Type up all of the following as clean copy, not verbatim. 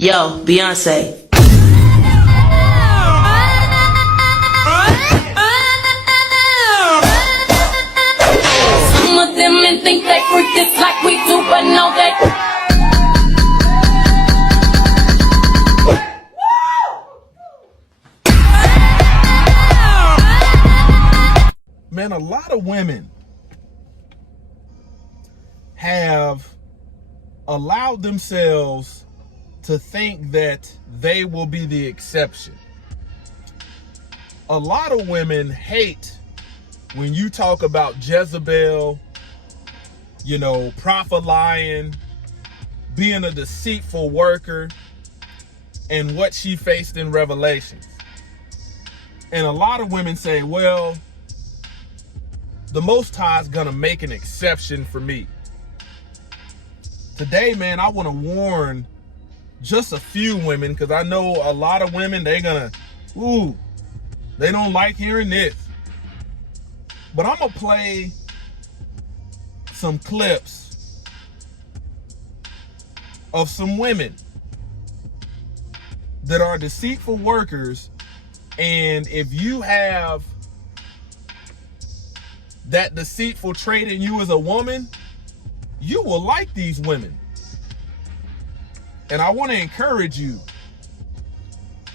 Yo, Beyonce. Some of them men think they freak this like we do, but no, they. Man, a lot of women have allowed themselves to think that they will be the exception. A lot of women hate when you talk about Jezebel, prophet lying, being a deceitful worker, and what she faced in Revelations. And a lot of women say, well, the Most High is gonna make an exception for me. Today, man, I want to warn just a few women, because I know a lot of women, they don't like hearing this. But I'm gonna play some clips of some women that are deceitful workers, and if you have that deceitful trait in you as a woman, you will like these women. And I want to encourage you,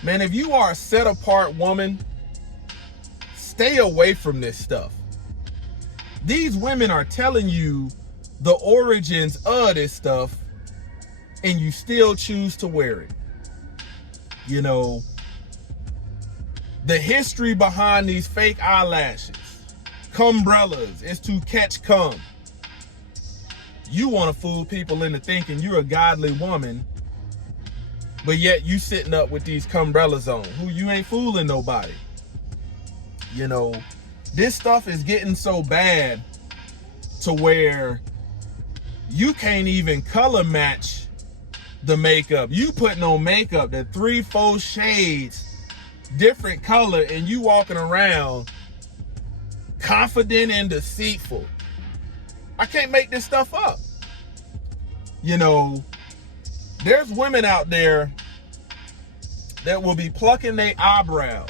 man, if you are a set apart woman, stay away from this stuff. These women are telling you the origins of this stuff, and you still choose to wear it. The history behind these fake eyelashes, cumbrellas, is to catch cum. You want to fool people into thinking you're a godly woman, but yet you sitting up with these cumbrellas on. Who you ain't fooling nobody. This stuff is getting so bad to where you can't even color match the makeup. You putting on makeup that 3-4 shades different color, and you walking around confident and deceitful. I can't make this stuff up. There's women out there that will be plucking their eyebrows,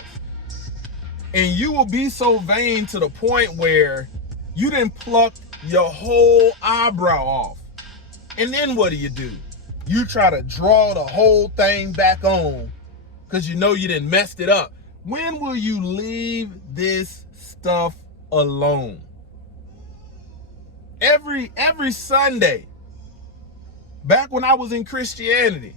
and you will be so vain to the point where you didn't pluck your whole eyebrow off. And then what do? You try to draw the whole thing back on because you know you didn't messed it up. When will you leave this stuff alone? Every Sunday, back when I was in Christianity,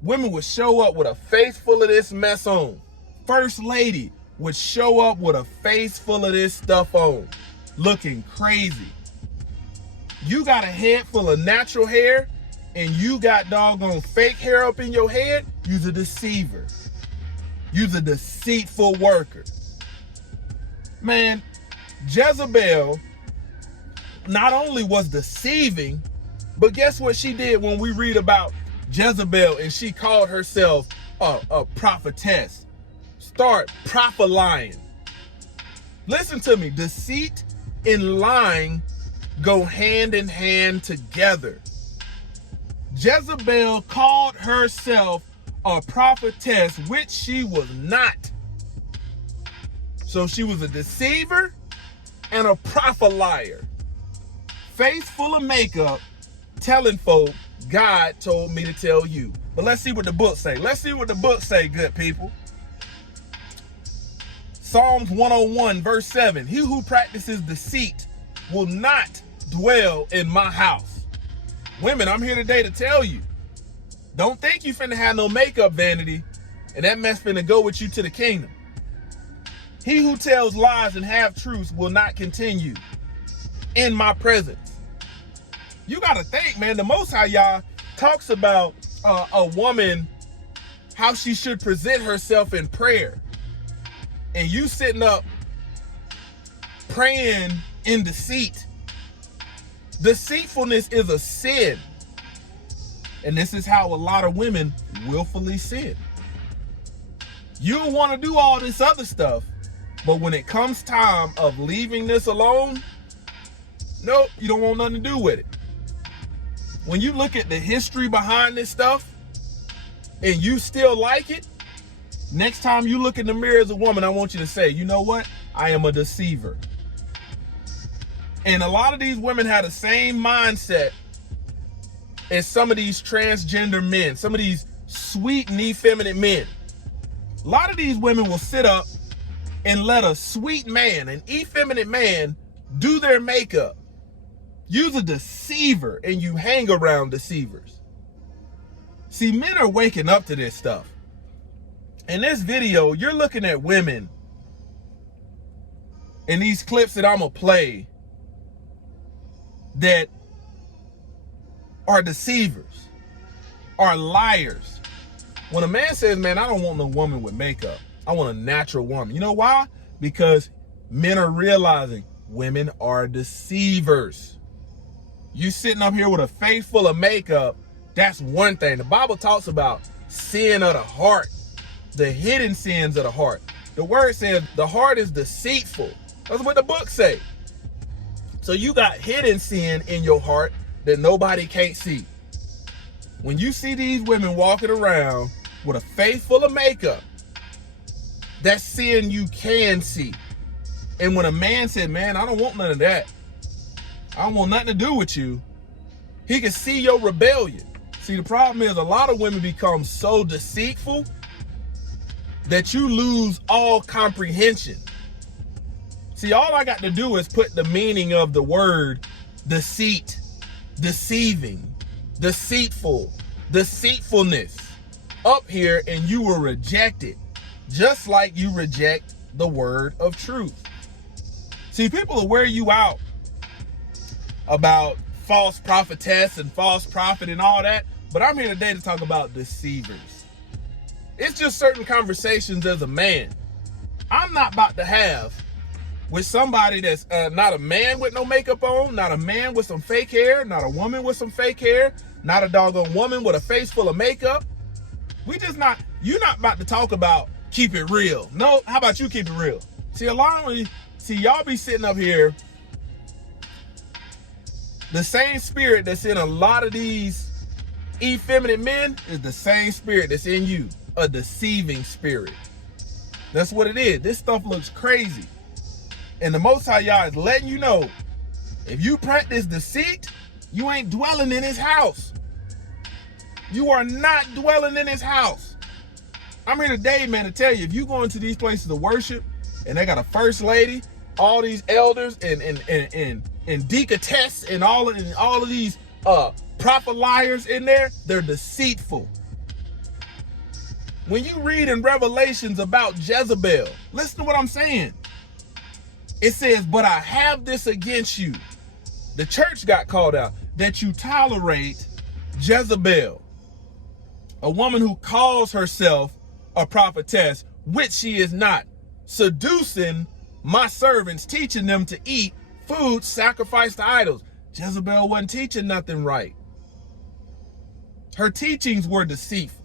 women would show up with a face full of this mess on. First lady would show up with a face full of this stuff on, looking crazy. You got a head full of natural hair, and you got doggone fake hair up in your head, you's a deceiver. You's a deceitful worker. Man, Jezebel not only was deceiving, but guess what she did when we read about Jezebel and she called herself a prophetess? Start prophet lying. Listen to me, deceit and lying go hand in hand together. Jezebel called herself a prophetess, which she was not. So she was a deceiver and a prophet liar. Face full of makeup, telling folk, God told me to tell you. But let's see what the book say. Let's see what the book say, good people. Psalms 101, verse 7. He who practices deceit will not dwell in my house. Women, I'm here today to tell you, don't think you finna have no makeup vanity and that mess finna go with you to the kingdom. He who tells lies and half-truths will not continue in my presence. You gotta think, man, the Most High Yah talks about a woman, how she should present herself in prayer. And you sitting up praying in deceit. Deceitfulness is a sin. And this is how a lot of women willfully sin. You want to do all this other stuff, but when it comes time of leaving this alone, nope, you don't want nothing to do with it. When you look at the history behind this stuff, and you still like it, next time you look in the mirror as a woman, I want you to say, you know what? I am a deceiver. And a lot of these women have the same mindset as some of these transgender men, some of these sweet and effeminate men. A lot of these women will sit up and let a sweet man, an effeminate man, do their makeup. Use a deceiver, and you hang around deceivers. See, men are waking up to this stuff. In this video, you're looking at women in these clips that I'm going to play that are deceivers, are liars. When a man says, man, I don't want no woman with makeup, I want a natural woman. You know why? Because men are realizing women are deceivers. You sitting up here with a face full of makeup, that's one thing. The Bible talks about sin of the heart, the hidden sins of the heart. The word says the heart is deceitful. That's what the book say. So you got hidden sin in your heart that nobody can't see. When you see these women walking around with a face full of makeup, that's sin you can see. And when a man said, man, I don't want none of that, I don't want nothing to do with you, he can see your rebellion. See, the problem is a lot of women become so deceitful that you lose all comprehension. See, all I got to do is put the meaning of the word deceit, deceiving, deceitful, deceitfulness up here, and you will reject it, just like you reject the word of truth. See, people will wear you out about false prophetess and false prophet and all that, but I'm here today to talk about deceivers. It's just certain conversations as a man I'm not about to have with somebody that's not a man with no makeup on, not a man with some fake hair, not a woman with some fake hair, not a doggone woman with a face full of makeup. You're not about to talk about keep it real. No, how about you keep it real? See, y'all be sitting up here, the same spirit that's in a lot of these effeminate men is the same spirit that's in you, a deceiving spirit. That's what it is. This stuff looks crazy. And the Most High Yah is letting you know, if you practice deceit, you ain't dwelling in his house. You are not dwelling in his house. I'm here today, man, to tell you, if you go into these places to worship and they got a first lady, all these elders and deacons and all of these prophet liars in there, they're deceitful. When you read in Revelations about Jezebel, listen to what I'm saying. It says, but I have this against you. The church got called out, that you tolerate Jezebel, a woman who calls herself a prophetess, which she is not, seducing my servants, teaching them to eat food sacrificed to idols. Jezebel wasn't teaching nothing right. Her teachings were deceitful.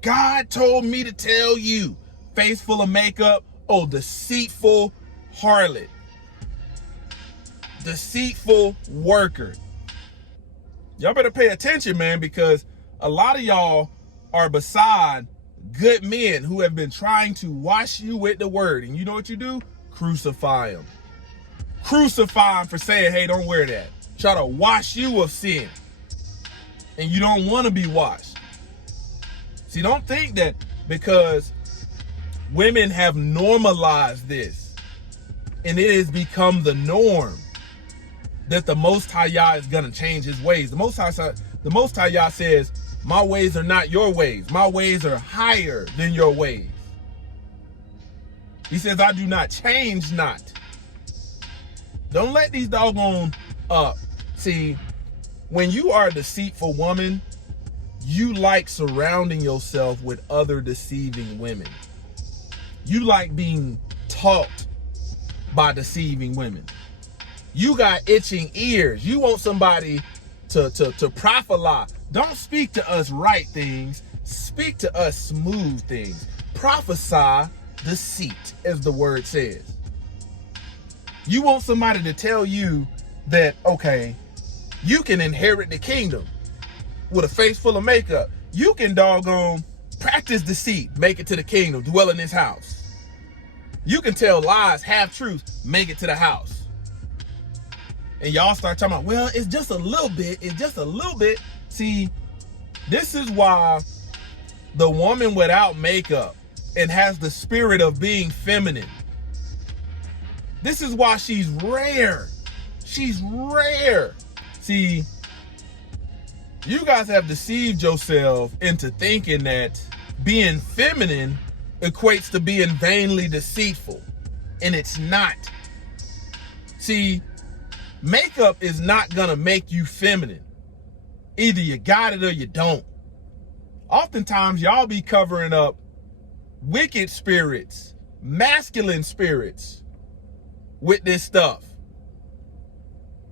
God told me to tell you, face full of makeup, oh, deceitful harlot, deceitful worker. Y'all better pay attention, man, because a lot of y'all are beside good men who have been trying to wash you with the word. And you know what you do? Crucify them. Crucify them for saying, hey, don't wear that. Try to wash you of sin. And you don't want to be washed. See, don't think that because women have normalized this and it has become the norm that the Most High Yah is going to change his ways. The Most High Yah says, my ways are not your ways. My ways are higher than your ways. He says, I do not change not. Don't let these doggone see, when you are a deceitful woman, you like surrounding yourself with other deceiving women. You like being taught by deceiving women. You got itching ears. You want somebody to prophesy. Don't speak to us right things. Speak to us smooth things. Prophesy deceit, as the word says. You want somebody to tell you that, okay, you can inherit the kingdom with a face full of makeup. You can doggone practice deceit, make it to the kingdom, dwell in this house. You can tell lies, half truths, make it to the house. And y'all start talking about, well, it's just a little bit. It's just a little bit. See, this is why the woman without makeup and has the spirit of being feminine, this is why she's rare. She's rare. See, you guys have deceived yourself into thinking that being feminine equates to being vainly deceitful. And it's not. See, makeup is not gonna make you feminine. Either you got it or you don't. Oftentimes, y'all be covering up wicked spirits, masculine spirits with this stuff.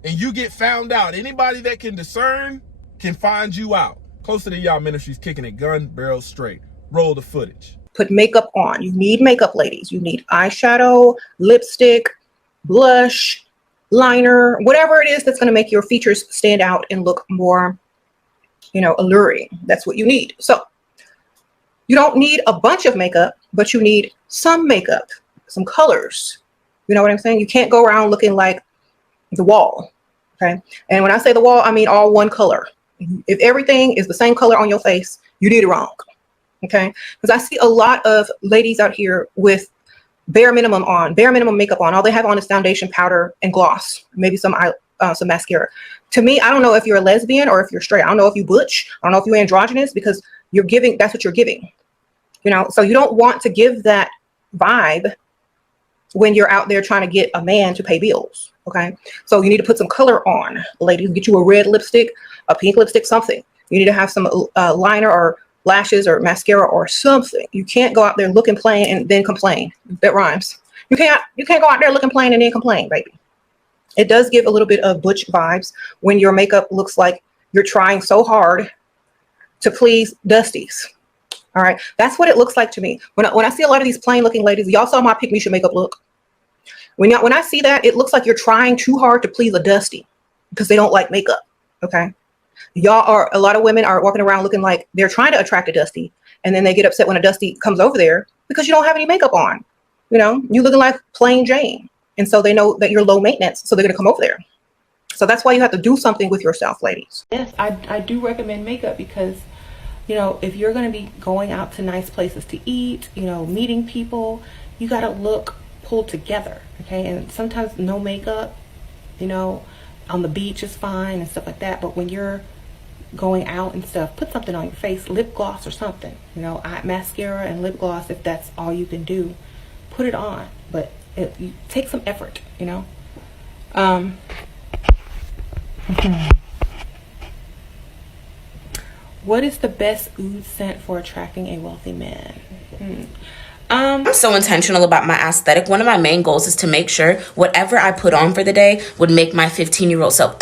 And you get found out. Anybody that can discern can find you out. Closer to Y'all Ministries, kicking it gun barrel straight. Roll the footage. Put makeup on. You need makeup, ladies. You need eyeshadow, lipstick, blush, liner, whatever it is that's going to make your features stand out and look more, alluring. That's what you need. So you don't need a bunch of makeup, but you need some makeup, some colors. You know what I'm saying? You can't go around looking like the wall. Okay. And when I say the wall, I mean all one color. If everything is the same color on your face, you did it wrong. Okay. Because I see a lot of ladies out here with bare minimum makeup on. All they have on is foundation, powder, and gloss, maybe some mascara. To me, I don't know if you're a lesbian or if you're straight. I don't know if you butch. I don't know if you're androgynous, because you're giving, that's what you're giving. So you don't want to give that vibe when you're out there trying to get a man to pay bills. Okay. So you need to put some color on, ladies. Get you a red lipstick, a pink lipstick, something. You need to have some liner or lashes or mascara or something. You can't go out there looking plain and then complain. That rhymes. You can't go out there looking plain and then complain, baby. It does give a little bit of butch vibes when your makeup looks like you're trying so hard to please Dusties. All right. That's what it looks like to me. When I see a lot of these plain looking ladies, y'all saw my Pick Me Should makeup look. When I see that, it looks like you're trying too hard to please a Dusty because they don't like makeup. Okay. A lot of women are walking around looking like they're trying to attract a Dusty. And then they get upset when a Dusty comes over there because you don't have any makeup on. You looking like plain Jane. And so they know that you're low maintenance. So they're going to come over there. So that's why you have to do something with yourself, ladies. Yes, I do recommend makeup because, if you're going to be going out to nice places to eat, meeting people, you got to look pulled together. Okay. And sometimes no makeup, on the beach is fine and stuff like that. But when you're going out and stuff, put something on your face, lip gloss or something, mascara and lip gloss. If that's all you can do, put it on, but you take some effort, What is the best oud scent for attracting a wealthy man? I'm so intentional about my aesthetic. One of my main goals is to make sure whatever I put on for the day would make my 15-year-old self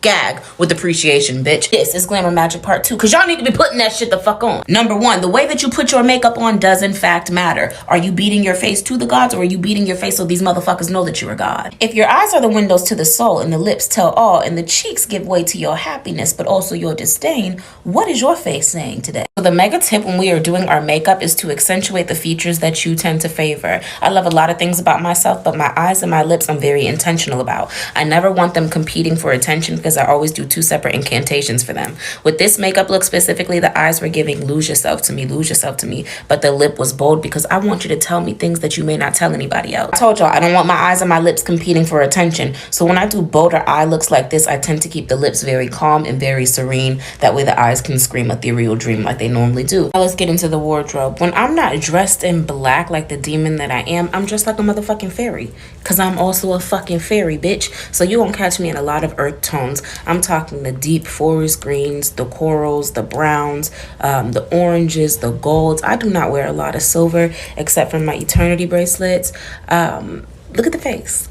gag with appreciation, bitch. This is Glamour Magic Part 2, because y'all need to be putting that shit the fuck on. Number one, the way that you put your makeup on does in fact matter. Are you beating your face to the gods, or are you beating your face so these motherfuckers know that you're a god? If your eyes are the windows to the soul and the lips tell all and the cheeks give way to your happiness but also your disdain, what is your face saying today? So the mega tip when we are doing our makeup is to accentuate the features that you tend to favor. I love a lot of things about myself, but my eyes and my lips I'm very intentional about. I never want them competing for attention because I always do 2 separate incantations for them. With this makeup look specifically, the eyes were giving lose yourself to me, but the lip was bold because I want you to tell me things that you may not tell anybody else. I told y'all I don't want my eyes and my lips competing for attention, so when I do bolder eye looks like this, I tend to keep the lips very calm and very serene. That way the eyes can scream ethereal dream like they normally do. Now let's get into the wardrobe. When I'm not dressed in black like the demon that I am, I'm dressed like a motherfucking fairy, because I'm also a fucking fairy, bitch. So you won't catch me in a lot of earth tones. I'm talking the deep forest greens, the corals, the browns, the oranges, the golds. I do not wear a lot of silver except for my eternity bracelets. Look at the face.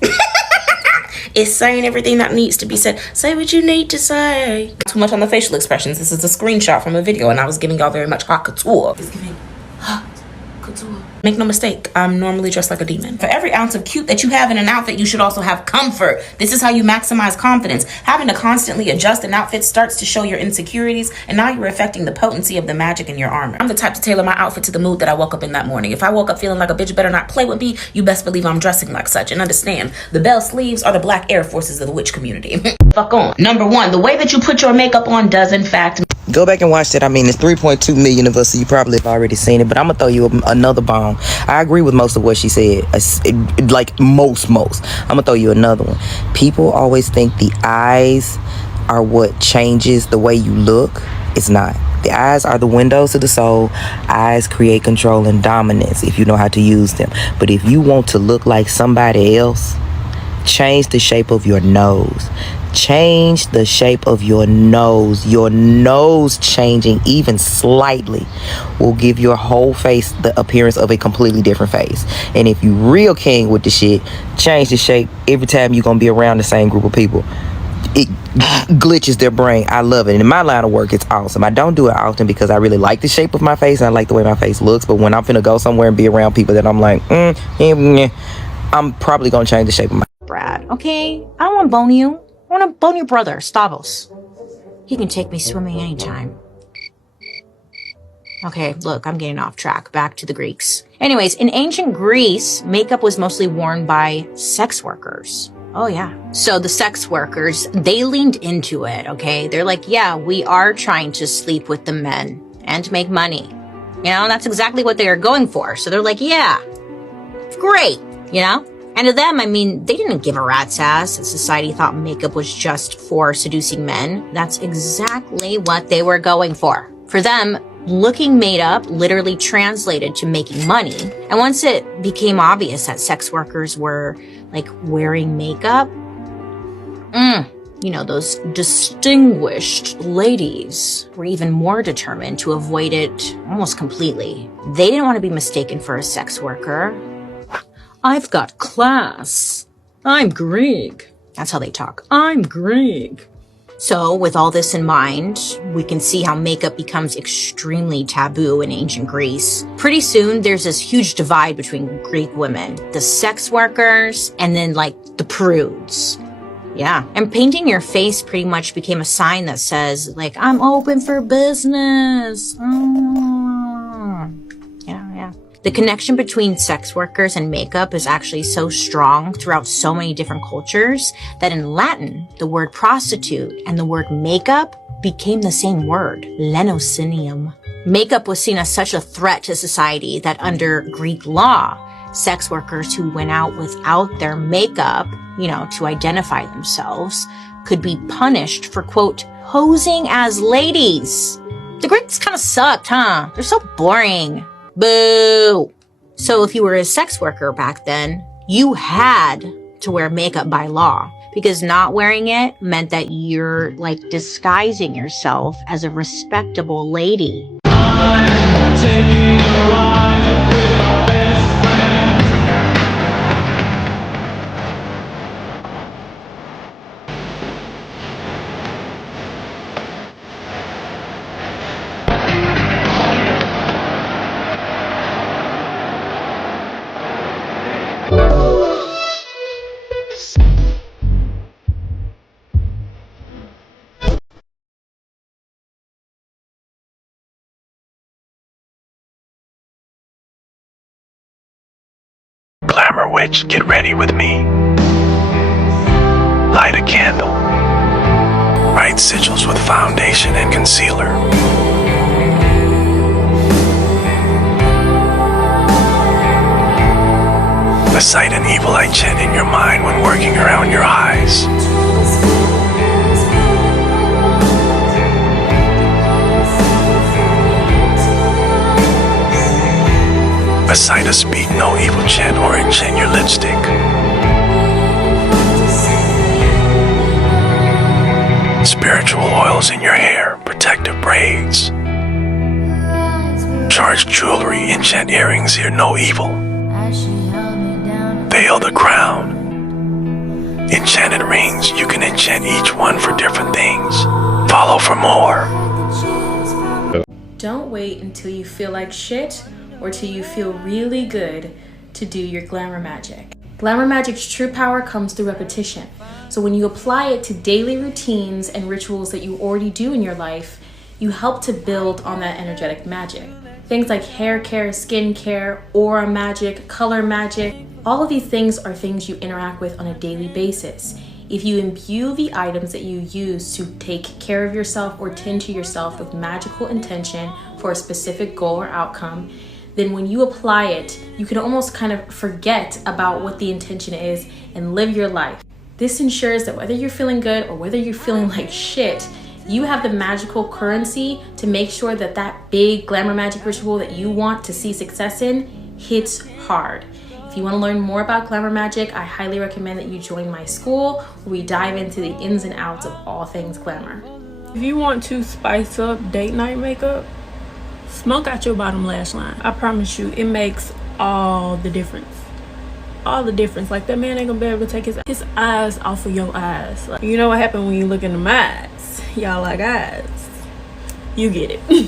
It's saying everything that needs to be said. Say what you need to say. Not too much on the facial expressions. This is a screenshot from a video and I was giving y'all very much haute couture. It's giving haute couture. Make no mistake, I'm normally dressed like a demon. For every ounce of cute that you have in an outfit, you should also have comfort. This is how you maximize confidence. Having to constantly adjust an outfit starts to show your insecurities, and now you're affecting the potency of the magic in your armor. I'm the type to tailor my outfit to the mood that I woke up in that morning. If I woke up feeling like a bitch better not play with me, you best believe I'm dressing like such. And understand, the bell sleeves are the black air forces of the witch community. Fuck on. Number 1, the way that you put your makeup on does in fact Go back and watch that. I mean, it's 3.2 million of us, so you probably have already seen it. But I'm gonna throw you another bomb. I agree with most of what she said. Like most. I'm gonna throw you another one. People always think the eyes are what changes the way you look. It's not. The eyes are the windows to the soul. Eyes create control and dominance if you know how to use them. But if you want to look like somebody else, change the shape of your nose. Change the shape of your nose. Your nose changing even slightly will give your whole face the appearance of a completely different face. And if you real king with the shit, change the shape every time you're gonna be around the same group of people. It glitches their brain. I love it. And in my line of work, it's awesome. I don't do it often because I really like the shape of my face and I like the way my face looks. But when I'm finna go somewhere and be around people that I'm like, I'm probably gonna change the shape of my Brad, okay? I don't want to bone you. I want to bone your brother, Stavros. He can take me swimming anytime. Okay, look, I'm getting off track. Back to the Greeks. Anyways, in ancient Greece, makeup was mostly worn by sex workers. Oh, yeah. So the sex workers, they leaned into it, okay? They're like, yeah, we are trying to sleep with the men and make money. You know, that's exactly what they are going for. So they're like, yeah, great, you know? And to them, I mean, they didn't give a rat's ass that society thought makeup was just for seducing men. That's exactly what they were going for. For them, looking made up literally translated to making money. And once it became obvious that sex workers were, like, wearing makeup, you know, those distinguished ladies were even more determined to avoid it almost completely. They didn't want to be mistaken for a sex worker. I've got class. I'm Greek. That's how they talk. I'm Greek. So with all this in mind, we can see how makeup becomes extremely taboo in ancient Greece. Pretty soon, there's this huge divide between Greek women, the sex workers, and then like the prudes. Yeah. And painting your face pretty much became a sign that says like, I'm open for business. Yeah. The connection between sex workers and makeup is actually so strong throughout so many different cultures that in Latin, the word prostitute and the word makeup became the same word, lenocinium. Makeup was seen as such a threat to society that under Greek law, sex workers who went out without their makeup, you know, to identify themselves, could be punished for, quote, posing as ladies. The Greeks kind of sucked, huh? They're so boring. Boo! So if you were a sex worker back then, you had to wear makeup by law because not wearing it meant that you're like disguising yourself as a respectable lady. I'm taking a ride with my best friend. Glamour witch, get ready with me. Light a candle. Write sigils with foundation and concealer. Recite an evil eye chant in your mind when working around your eyes. Recite a speak no evil chant or enchant your lipstick. Spiritual oils in your hair, protective braids. Charge jewelry, enchant earrings, hear no evil. Veil the crown. Enchanted rings, you can enchant each one for different things. Follow for more. Don't wait until you feel like shit or till you feel really good to do your glamour magic. Glamour magic's true power comes through repetition. So when you apply it to daily routines and rituals that you already do in your life, you help to build on that energetic magic. Things like hair care, skin care, aura magic, color magic, all of these things are things you interact with on a daily basis. If you imbue the items that you use to take care of yourself or tend to yourself with magical intention for a specific goal or outcome, then when you apply it, you can almost kind of forget about what the intention is and live your life. This ensures that whether you're feeling good or whether you're feeling like shit, you have the magical currency to make sure that that big glamour magic ritual that you want to see success in hits hard. If you want to learn more about glamour magic, I highly recommend that you join my school where we dive into the ins and outs of all things glamour. If you want to spice up date night makeup, smoke out your bottom lash line. I promise you, it makes all the difference. All the difference. Like, that man ain't gonna be able to take his eyes off of your eyes. Like, you know what happened when you look in the eyes? Y'all like eyes. You get it.